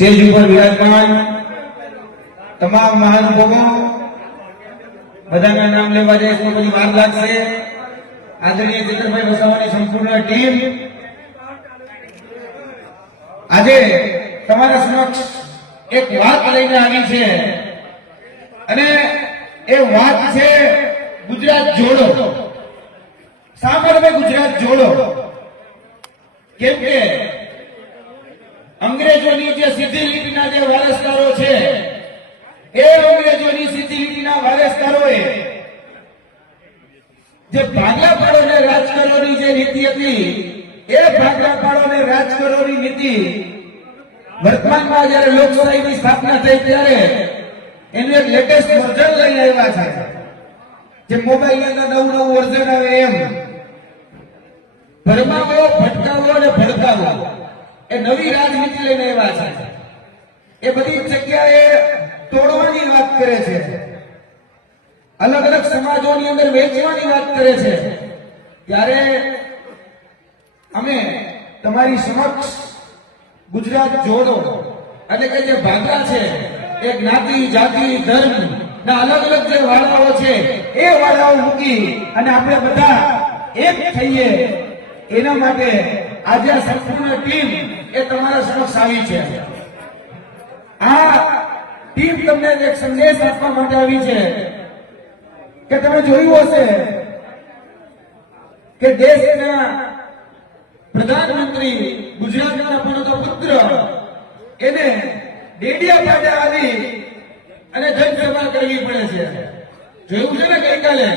Stage ઉપર વિરાજમાન તમામ મહાનુભાવો, બધાના નામ લેવા જાય તો બધી વાર લાગશે. આદરણીય ચિત્રભાઈ વસાવાની સંપૂર્ણ ટીમ. આજે તમારા સમક્ષ એક વાત લઈને આવી છે. અને એ વાત છે ગુજરાત જોડો. સાંભળો ગુજરાત જોડો. કેમ કે અંગ્રેજોની જે સીધી લીટીના જે વારસદારો છે, એ અંગ્રેજોની સીધી લીટીના વારસદારોએ જે ભાગલા પાડોને રાજ કરવાની જે નીતિ હતી, એ ભાગલા પાડોને રાજ કરવાની નીતિ વર્તમાનમાં જયારે લોકશાહીની સ્થાપના થઈ ત્યારે એનું એક લેટેસ્ટ વર્ઝન લઈને આવ્યા છે. જે મોબાઈલ અંદર નવું નવું વર્ઝન આવે એમ. ભરમાવો, ભટકાવો અને ભડકાવો. એ નવી રાજનીતિ લઈને આવ્યા છે. એ બધી જગ્યાએ તોડવાની વાત કરે છે. અલગ અલગ સમાજોની અંદર વેચવાની વાત કરે છે. ત્યારે અમે તમારી સમક્ષ ગુજરાત જોડો. એટલે કે જે ભાગલા છે, એ જ્ઞાતિ, જાતિ, ધર્મ ના અલગ અલગ જે વાળાઓ છે, એ વાળાઓ મૂકી અને આપણે બધા એક થઈએ. એના માટે આજે આ સંપૂર્ણ ટીમ એ તમારા સમક્ષ આવી છે. આ ટીમ તમને એક સંદેશ આપવા માટે આવી છે કે તમે જોયું હશે કે દેશના પ્રધાનમંત્રી ગુજરાતના પણ પુત્ર એને ડેડિયા પાડે આવી અને જનસભા કરવી પડે છે. જોયું છે ને ગઈકાલે?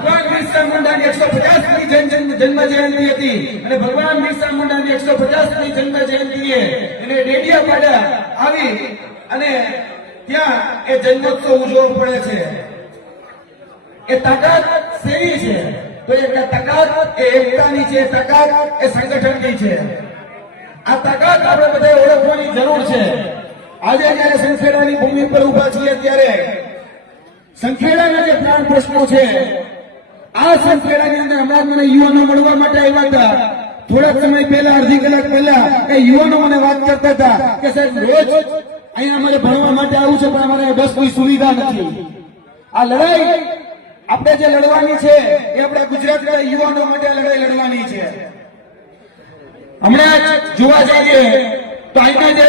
ભગવાન બિરસા મુંડાની એકસો પચાસની જન્મ જયંતિ હતી. અને ભગવાન બિરસા મુંડાની એકસો પચાસની જન્મ જયંતિએ એને ડેડિયા પાડ્યા. આવી અને ત્યાં એ જન્મોત્સવ ઉજવવો પડે છે. એ તાકાત શેની છે? તો એ તાકાત, એ એકતાની છે તાકાત, એ સંગઠનની છે. આ તાકાત આપણે બધા ઓળખવાની જરૂર છે. આજે જયારે સંખેડાની ભૂમિ પર ઊભા છીએ ત્યારે સંખેડાના જે પ્રાણ પ્રશ્નો છે આ સંખેડાની અંદર હમણાં મને યુવાનો મળવા માટે આવ્યા હતા. થોડાક સમય પહેલા, અડધી કલાક પહેલા, કે યુવાનો મને વાત કરતા હતા કે સાહેબ, રોજ અહીંયા અમારે ભણવા માટે આવું છે, પણ અમારે બસ કોઈ સુવિધા નથી. આ લડાઈ આપણે જે લડવાની છે, એ આપણે ગુજરાતના યુવાનો માટે લડાઈ લડવાની છે. હમણાં જોવા જઈએ તો અહીંના જે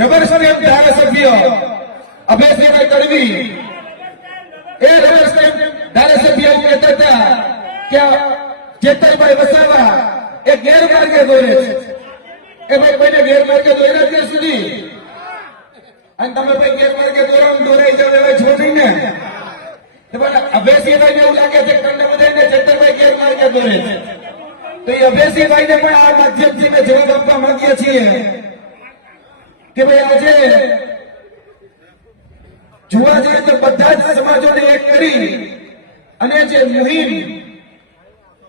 રબર સ્ટેમ્પ ધારાસભ્ય અભયસિંહભાઈ તડવી, એ રબર સ્ટેમ્પ ધારાસભ્ય એવું કહેતા હતા કે આ ચેતરભાઈ વસાવા એ ગેરમાર્ગે દોરે છે. એ ભાઈ કોઈને ગેરમાર્ગે દોર્યા ત્યાં સુધી. અને તમે ભાઈ ગેરમાર્ગે દોરો ને દોરાઈ જાવ હવે છોડીને અભ્યાસીભાઈ એવું લાગે છે તમને બધાને ચેતરભાઈ ગેરમાર્ગે દોરે છે. તો એ અભ્યાસીભાઈને પણ આ માધ્યમથી મેં જવાબ આપવા માંગીએ છીએ કે ભાઈ આજે જોવા જઈએ તો બધા જ સમાજોને એક કરી અને જે મુહિમ,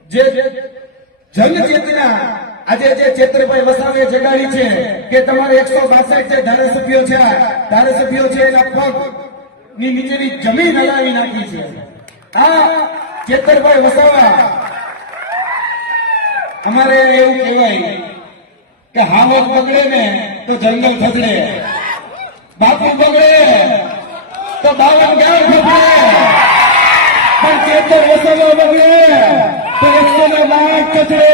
જે જન ચેતના, આજે જે ચેત્રભાઈ વસાવે જગાડી છે કે તમારે એકસો બાસઠ જે ધારાસભ્યો છે ધારાસભ્યો છે એના પગની નીચેની જમીન હલાવી નાખી છે. આ ચેતરભાઈ વસાવા, અમારે એવું કહેવાય કે હાવક બગડે ને તો જંગલ થતડે બાપુ બગડે તો બાવન ગામ ફફડે પણ તો ને લાખ કચડે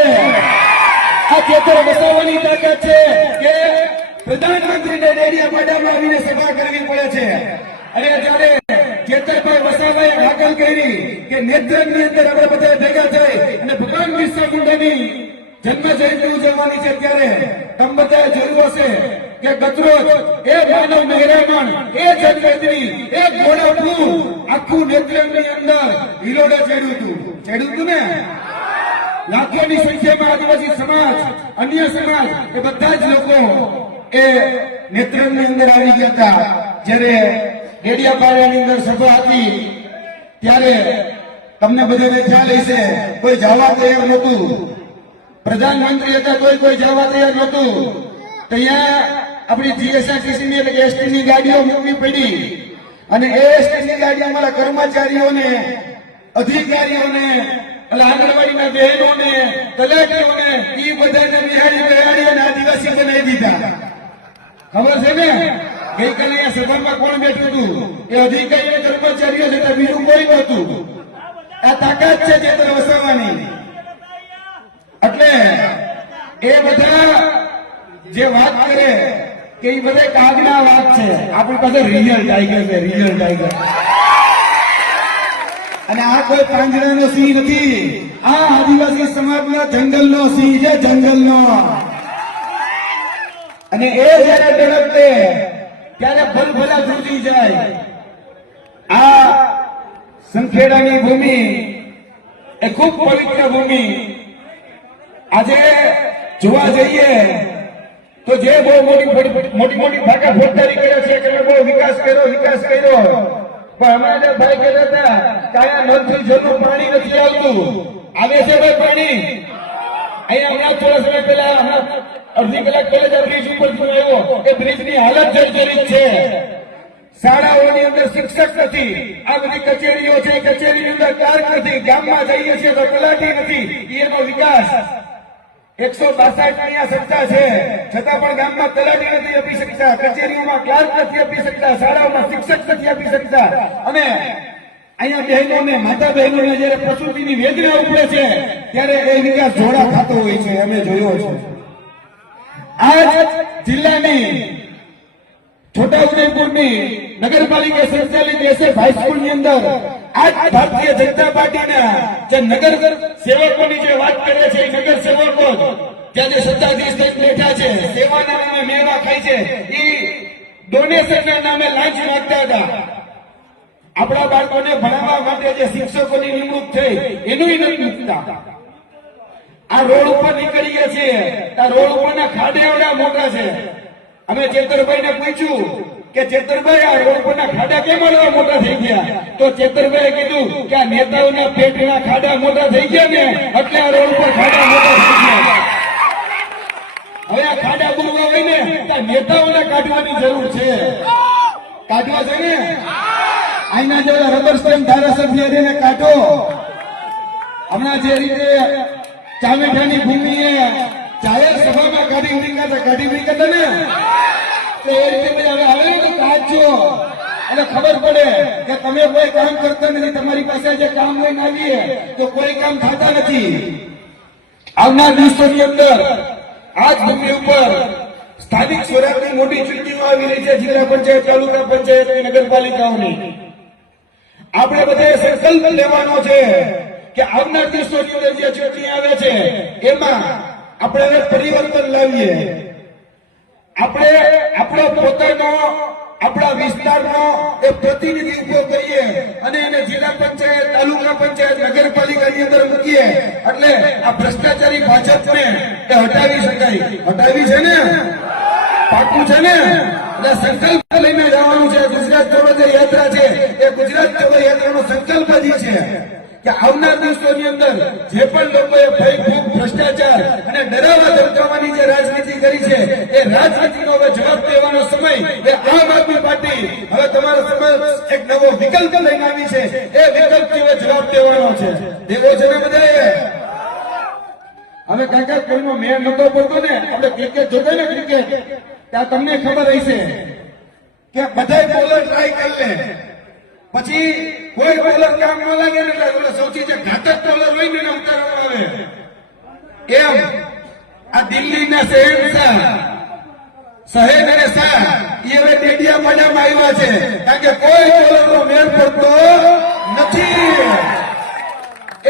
આ કરવી પડે છે અને જ્યારે ચેતરભાઈ વસાવાએ દાખલ કરી કે નેત્રંગની અંદર આપણે બધા ભેગા થઈ અને ભગવાન બિરસા મુંડાની જન્મ જયંતિ ઉજવવાની છે ત્યારે તમે બધાએ જોયું હશે કે ગતરોજ એ માનવ મહેરામણ, એ જન્મદિની એ ઘોડાપુર આખું નેત્રંગની અંદર હિલોડે ચડ્યું હતું. ચડ્યું હતું ને? લાખોની સંખ્યામાં આદિવાસી સમાજ, અન્ય સમાજ, એ બધા જ લોકો એ નેત્રંગની અંદર આવી ગયા હતા. જ્યારે ની અંદર સભા હતી, ત્યારે તમને બધાને ખ્યાલ હશે, કોઈ જવા તૈયાર નહોતું. પ્રધાનમંત્રી હતા કોઈ કોઈ જવા તૈયાર નહોતું. તો અહીંયા આપણી જીએસઆરટીસી ની એટલે એસટી ની ગાડીઓ મૂકવી પડી. અને એસટી ની ગાડી અમારા કર્મચારીઓને, અધિકારીઓને એટલે આંગણવાડીના બહેનોને કલેક્ટરોને એ બધાને બિહારી બિહારી અને આદિવાસી બનાવી દીધા. ખબર છે ને? ગઈકાલે અહીંયા સભામાં કોણ બેઠું હતું? એ અધિકારી અને કર્મચારીઓ છે ત્યાં બીજું કોઈ નહોતું. આ તાકાત છે ચેતર વસાવવાની એટલે એ બધા જે વાત કરે, કે એ બધે કાગડા વાત છે. આપણી પાસે રિયલ ટાઈગર છે રિયલ ટાઈગર અને આ કોઈ પાંજરાનો સિંહ નથી. આ આદિવાસી સમાજના જંગલનો સિંહ છે, જંગલનો. અને એ જયારે ડળકતે ત્યારે ભલભલા તૂટી જાય. આ સંખેડાની ભૂમિ એ ખૂબ પવિત્ર ભૂમિ. આજે જોવા જઈએ તો જે બહુ મોટી મોટી મોટી ફાકા ફોજદારી કર્યા છે કે બહુ વિકાસ કર્યો વિકાસ કર્યો. પણ અમારે ભાઈ કહેતા હતા કે અહીંયા નળથી જળનું પાણી નથી આવતું. આવે છે ભાઈ પાણી? અહીંયા હમણાં થોડા સમય પહેલા અડધી કલાક પહેલા જ બ્રિજ ઉપર આવ્યો એ બ્રિજની હાલત જર્જરિત છે. શાળાઓની અંદર શિક્ષક નથી. આ બધી કચેરીઓ છે, કચેરીની અંદર ક્લાર્ક નથી. ગામમાં જઈએ છીએ તો કલાટી નથી. એનો વિકાસ. એકસો બાસઠની આ સત્તા છે. છતાં પણ ગામમાં તલાટી નથી આપી શકતા. કચેરીઓમાં ક્લાર્ક નથી આપી શકતા. શાળાઓમાં શિક્ષક નથી આપી શકતા. અને અહીંયા બહેનોને માતા બહેનોને જયારે પ્રસૂતિની વેદના ઉપડે છે, ત્યારે એ વિકાસ જોડા ખાતો હોય છે. અમે જોયો છે. આ જિલ્લાની છોટાઉદેપુરની નગરપાલિકા સંચાલિત એસએફ હાઈસ્કૂલની અંદર આજ ભારતીય જનતા પાર્ટીના જે નગર સેવકોની જે વાત કરે છે, એ નગર સેવકો ત્યાં જે સત્તાધીશ બેઠા છે સેવાના નામે મેવા ખાય છે, એ ડોનેશનના નામે લાંચ માંગતા હતા. આપણા બાળકોને ભણાવવા માટે જે શિક્ષકોની નિમણૂક થઈ, એનું નથી મૂકતા. આ રોડ ઉપર નીકળીએ છીએ. આ રોડ ઉપરના ખાડે એવડા મોટા છે. અમે ચેતરભાઈને પૂછ્યું કે ચેતરભાઈ, આ રોડ પરના ખાડા કેમ એવડા મોટા થઈ ગયા? તો ચેતરભાઈ કીધું કે આ નેતાઓના પેટના ખાડા મોટા થઈ ગયા ને, એટલે આ રોડ પર ખાડા મોટા થઈ ગયા. હવે આ ખાડા બોલવા હોય ને નેતાઓને કાઢવાની જરૂર છે. કાઢવા છે ને? આઈના જેવા રબર સ્ટેમ્પ ધારાસભ્ય એને કાઢો. હમણાં જે રીતે ચામેઠાની ભૂમિએ જાહેર સભામાં કાઢી નીકળતા કાઢી નીકળતા ને? તો એ રીતે હવે આવે ને અને ખબર પડે કે તમે કોઈ કામ કરતા નથી, તમારી પાસે જે કામ લઈને આવીએ, તો કોઈ કામ થતા નથી. આવનાર દિવસોની અંદર આ જ ભૂમિ ઉપર સ્થાનિક સ્વરાજની મોટી ચૂંટણીઓ આવી રહી છે જિલ્લા પંચાયત, તાલુકા પંચાયત અને નગરપાલિકાઓની. આપણે બધાએ સંકલ્પ લેવાનો છે કે આવનાર દિવસોની અંદર જે ચૂંટણી આવે છે, એમાં આપણે પરિવર્તન લાવીએ. આપણે આપણો પોતાનો, આપણા વિસ્તારનો એ પ્રતિનિધિ ઊભો કરીએ અને એને જિલ્લા પંચાયત, તાલુકા પંચાયત, નગરપાલિકાની અંદર મૂકીએ. એટલે આ ભ્રષ્ટાચારી ભાજપને એ હટાવી શકાય. હટાવી છે ને? પાકું છે ને? એટલે સંકલ્પ લઈને જવાનું છે. ગુજરાત જોડો યાત્રા છે. એ ગુજરાત જોડો યાત્રાનો સંકલ્પ જ છે કે આવનાર દિવસોની અંદર જે પણ લોકોએ ભય ભૂખ ભ્રષ્ટાચાર અને ડરાવા ધમકાવવાની જે રાજનીતિ કરી છે એ રાજનીતિનો હવે જવાબ દેવાનો સમય એ આમ આદમી પાર્ટી હવે તમારા સમક્ષ એક નવો વિકલ્પ લઈને આવી છે. એ વિકલ્પ હવે જવાબ દેવાનો છે? દેવો છે ને બધાએ હવે કાકા, કોઈનો મેળ નતો પડતો ને, આપણે ક્રિકેટ જોતો ને ક્રિકેટ ત્યાં તમને ખબર હશે કે બધાય બોલર ટ્રાય કરી લે. પછી કોઈ બોલર કામ ન લાગે ને એટલે સૌથી જે ઘાતક બોલર હોય ને એને ઉતારવામાં આવે. એમ આ દિલ્હીના શહેનશાહ શહેદ અને શાહ એ હવે ડેડિયા પાડામાં આવ્યા છે. કારણ કે કોઈ બોલરનો મેળ પડતો નથી.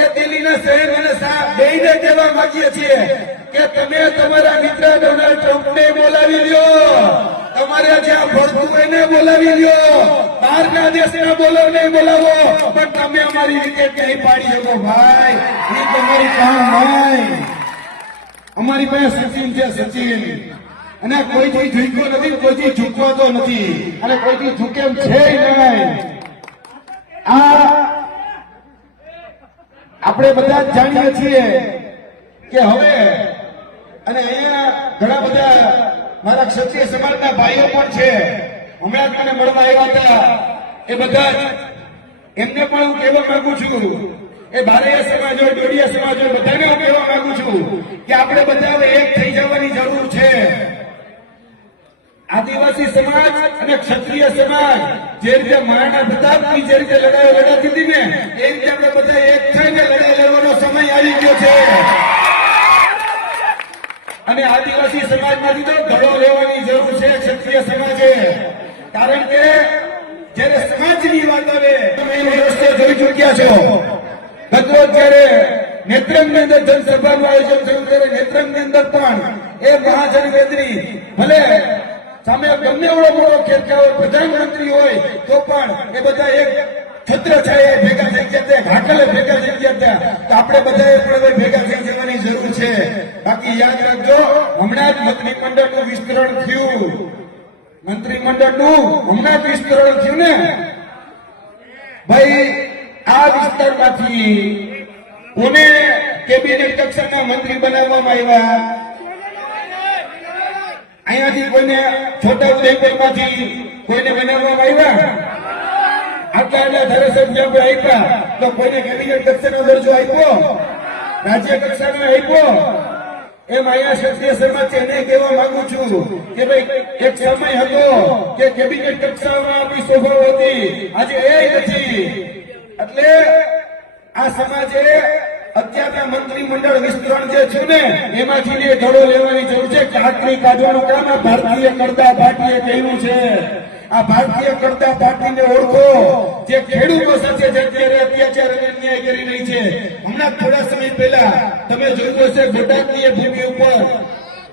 એ દિલ્હીના શહેર અને શાહ બેયને કહેવા માંગીએ છીએ કે તમે તમારા મિત્ર ડોનાલ્ડ ટ્રમ્પને બોલાવી લ્યો. તમારે જ્યાં ભળતું એને બોલાવી લ્યો. બહારના દેશના નહીં બોલાવો. પણ તમે અમારી વિકેટ નહીં પાડી શકો, ભાઈ? એ તમારી કામ ભાઈ અમારી પાસે સચિન છે, સચિન. અને કોઈથી ઝૂક્યો નથી, કોઈથી ઝૂકવાતો નથી. અને કોઈથી ઝૂકેમ છે નહીં આ આપણે બધા જ જાણીએ છીએ કે હવે, અને અહીંયા ઘણા બધા મારા ક્ષત્રિય સમાજના ભાઈઓ પણ છે. હમણાં મને મળવા આવ્યા હતા. એ બધા એમને પણ હું કહેવા માંગુ છું એ બારૈયા સમાજ હોય, ડોડિયા સમાજ હોય, બધાને હું કહેવા માંગુ છું કે આપણે બધા એક થઈ જવાની જરૂર છે. આદિવાસી સમાજ અને ક્ષત્રિય સમાજ જે રીતે મહારાણા પ્રતાપની જે રીતે લડાઈ લડાતી હતી ને, એ રીતે આપણે બધા એક થઈને લડાઈ લડવાનો સમય આવી ગયો છે. અને આદિવાસી સમાજમાંથી તો ઘડો લેવાની જરૂર છે ક્ષત્રિય સમાજે. કારણ કે જયારે સમાજની વાત આવે, તમે રસ્તો જોઈ ચુક્યા છો. ગતરોજ જ્યારે નેત્રંગની અંદર જનસભાનું આયોજન થયું, ત્યારે નેત્રંગની અંદર પણ એ મહાજનવેદની ભલે સામે ગમે એવડો મોટો ખેરખા હોય પ્રધાનમંત્રી હોય, તો પણ એ બધા એક છત્ર છાયે ભેગા થઈ ગયા હતા ઘાટલે ભેગા થઈ ગયા હતા તો આપણે બધાએ પણ ભેગા થઈ જવાની જરૂર છે. બાકી યાદ રાખજો, હમણાં જ મંત્રીમંડળનું વિસ્તરણ થયું. મંત્રીમંડળનું હમણાં જ વિસ્તરણ થયું ને? ભાઈ, આ વિસ્તારમાંથી કોને કેબિનેટ કક્ષાના મંત્રી બનાવવામાં આવ્યા. અહીંયાથી કોઈને છોટા ઉદયપુરમાંથી કોઈને બનાવવામાં આવ્યા? આટલા આટલા ધારાસભ્ય આપણે આપ્યા. તો કોઈને કેબિનેટ કક્ષાનો દરજ્જો આપ્યો? રાજ્ય કક્ષાનો આપ્યો? એમ અહીંયા ક્ષત્રિય સમાજ છે એને કહેવા માંગુ છું કે ભાઈ, એક સમય હતો કે કેબિનેટ કક્ષામાં આપણી શોભાઓ હતી. આજે એ નથી એટલે આ સમાજે અત્યારના કરતા કરતા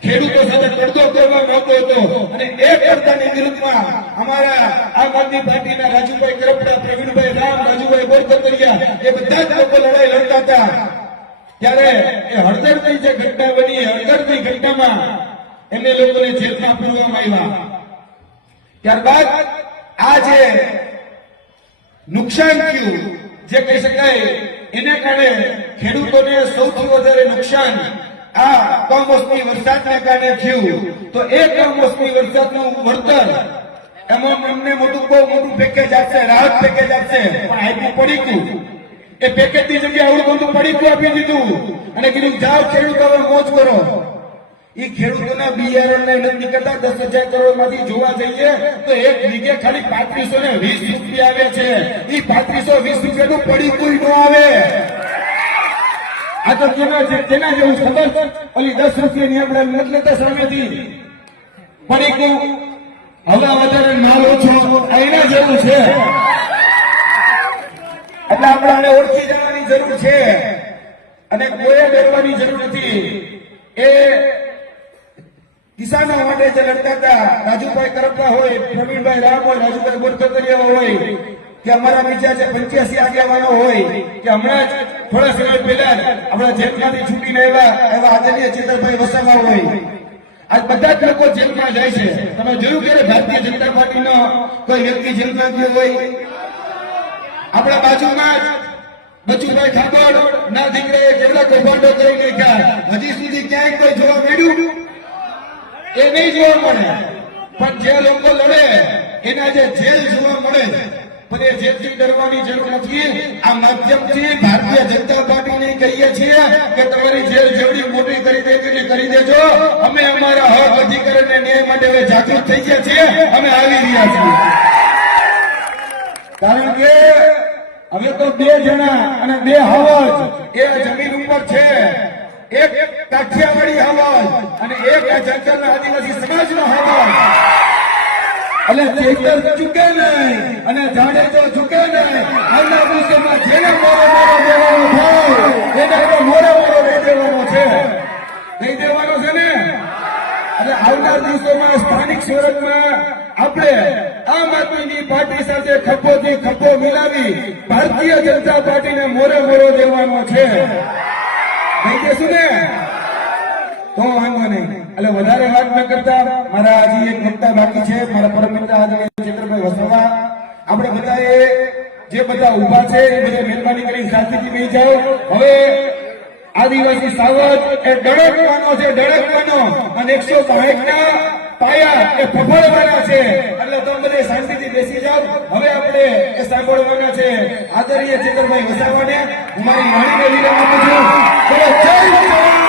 ખેડૂતો સાથે જે કરવા માંગતો હતો. અને એ પડદાની વિરુદ્ધમાં અમારા આમ આદમી પાર્ટીના રાજુભાઈ કરપડા, પ્રવીણભાઈ રામ, રાજુભાઈ બોરકરિયા એ બધા જ લોકો લડાઈ લડતા હતા ત્યારે એ હળદરની જે ઘટના બની હળદરની ઘટનામાં એમને લોકોને ચેતના પૂરવામાં આવ્યા. ત્યારબાદ આ જે નુકસાન થયું, જે કહી શકાય, એને કારણે ખેડૂતોને સૌથી વધારે નુકસાન આ કમોસમી વરસાદને કારણે થયું. તો એ કમોસમી વરસાદનું વળતર એમાં અમને મોટું, બહુ મોટું પેકેજ આપશે, રાહત પેકેજ આપશે. પણ પડી પડીકું એ પેકેજની જગ્યાએ આવડું બધું પડીકું આપી દીધું. અને કીધું, જાઓ ખેડૂતો મોજ કરો. એ ખેડૂતોના બિયારણને નથી નીકળતા દસ હજાર કરોડમાંથી જોવા જઈએ, તો એક વીઘે ખાલી પાંત્રીસો ને વીસ રૂપિયા આવે છે. એ પાંત્રીસો વીસ રૂપિયાનું પડી કોઈ ન આવે. આ તો કેના કેના જેવું ખબર? ઓલી દસ રૂપિયાની આપણે નથી લેતા સામેથી. પડી હવે વધારે માલ ઓછો. એના જેવું છે. એટલે આપણે આને ઓળખી જવાની જરૂર છે. અને કોઈએ ડરવાની જરૂર નથી. એ કિસાનો માટે જે લડતા હતા, રાજુભાઈ કરપા હોય, પ્રવીણભાઈ રામ હોય, રાજુભાઈ બોરકતરિયા હોય, કે અમારા બીજા જે પંચ્યાસી આગેવાનો હોય, કે હમણાં જ થોડા સમય પહેલા આપણા જેલમાંથી છૂટીને આવ્યા, એવા આદરણીય ચેતરભાઈ વસાવા હોય. આજ બધા જ લોકો જેલમાં જાય છે. તમે જોયું કે ભારતીય જનતા પાર્ટીનો કોઈ વ્યક્તિ જેલમાં ગયો હોય આપણા બાજુમાં જ બચુભાઈ ઠાકોર ના દીકરે કેટલા કૌભાંડો કરી નાખ્યા. હજી સુધી ક્યાંય કોઈ જોવા મળ્યું? એ નહીં જોવા મળે. પણ જે લોકો લડે, એના જે જેલ જોવા મળે, પણ એ જેલથી ડરવાની જરૂર નથી. આ માધ્યમથી ભારતીય જનતા પાર્ટીને કહીએ છીએ કે તમારી જેલ જેવડી મોટી કરી દે તેટલી કરી દેજો. અમે અમારા હક, અધિકાર અને ન્યાય માટે હવે જાગૃત થઈ ગયા છીએ. અમે આવી રહ્યા છીએ. કારણ કે હવે તો બે જણા અને બે હવજ. એ જમીન ઉપર છે. એક કાઠિયાવાડી હવજ અને એક આ જંગલના આદિવાસી સમાજનો હવજ. એટલે ચેતર ચૂકે નહીં અને જાડેજો ચૂકે નહીં. આજના દિવસોમાં જેને મોરો મોરો દેવાનો થાય એને તો મોરે મોરો દઈ દેવાનો છે દઈ દેવાનો છે ને અને આવનાર દિવસોમાં સ્થાનિક સ્વરાજમાં આપણે આમ આદમીની પાર્ટી સાથે ખભોથી ખભો મિલાવી ભારતીય જનતા પાર્ટીને મોરે મોરો દેવાનો છે. તો વાંધો નહીં. એટલે વધારે વાત ન કરતા. મારા હજી એક વક્તા બાકી છે. મારા પરમ મિત્ર ચેતરભાઈ વસાવા. આપણે બધાએ જે બધા ઊભા છે, એ બધા મહેરબાની કરી શાંતિથી નહીં જાઓ. હવે આદિવાસી સાવજ એ દડકવાનો છે દડકવાનો અને એકસો સાહીઠના પાયા એ ફફડવાના છે. એટલે તમે બધે શાંતિથી બેસી જાઓ. હવે આપણે એ સાંભળવાના છે. આદરણીય ચેતરભાઈ વસાવાને મારી વાણીને વિરામ આપું છું. જય જય